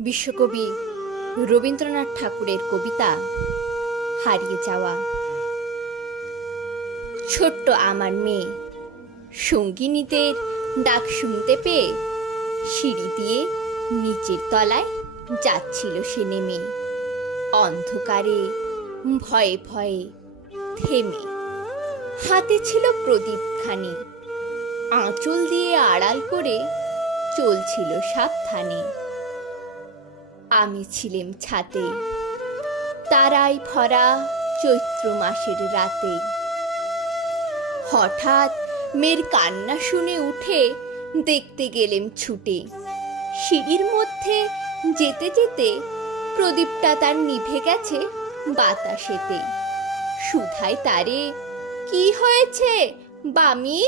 বিশ্বকবি রবীন্দ্রনাথ ঠাকুরের কবিতা হারিয়ে যাওয়া। ছোট্ট আমার মেয়ে সঙ্গিনীদের ডাক শুনতে পেয়ে সিঁড়ি দিয়ে নিচের তলায় যাচ্ছিল সে নেমে, অন্ধকারে ভয়ে ভয়ে থেমে। হাতে ছিল প্রদীপখানি, আঁচল দিয়ে আড়াল করে চলছিল সাবধানে। আমি ছিলাম ছাতে, তারায় ভরা চৈত্র মাসের রাতে। হঠাৎ মেয়ের কান্না শুনে উঠে দেখতে গেলেম ছুটে। সিঁড়ির মধ্যে যেতে যেতে প্রদীপটা তার নিভে গেছে বাতাসেতে। সুধাই তারে, কি হয়েছে বামি?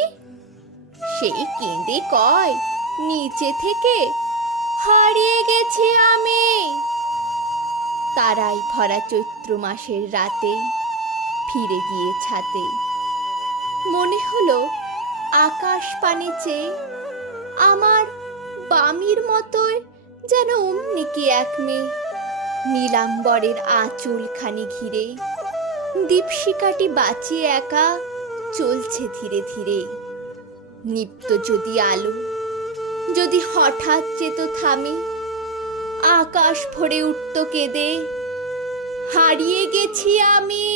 সেই কেঁদে কয় নিচে থেকে, হারিয়ে গেছি আমি। তারাই ভরা চৈত্র মাসের রাতে ফিরে গিয়ে ছাতে। মনে হলো আকাশ পানে চেয়ে আমার বামির মতোই যেন অমনি কি এক মেয়ে। নীলাম্বরের আঁচলখানি ঘিরে দীপশিখাটি বাঁচিয়ে একা চলছে ধীরে ধীরে। নিপ্ত যদি আলো, যদি হঠাৎ যেত থামে, আকাশ ভরে উঠত কেঁদে, হারিয়ে গেছি আমি।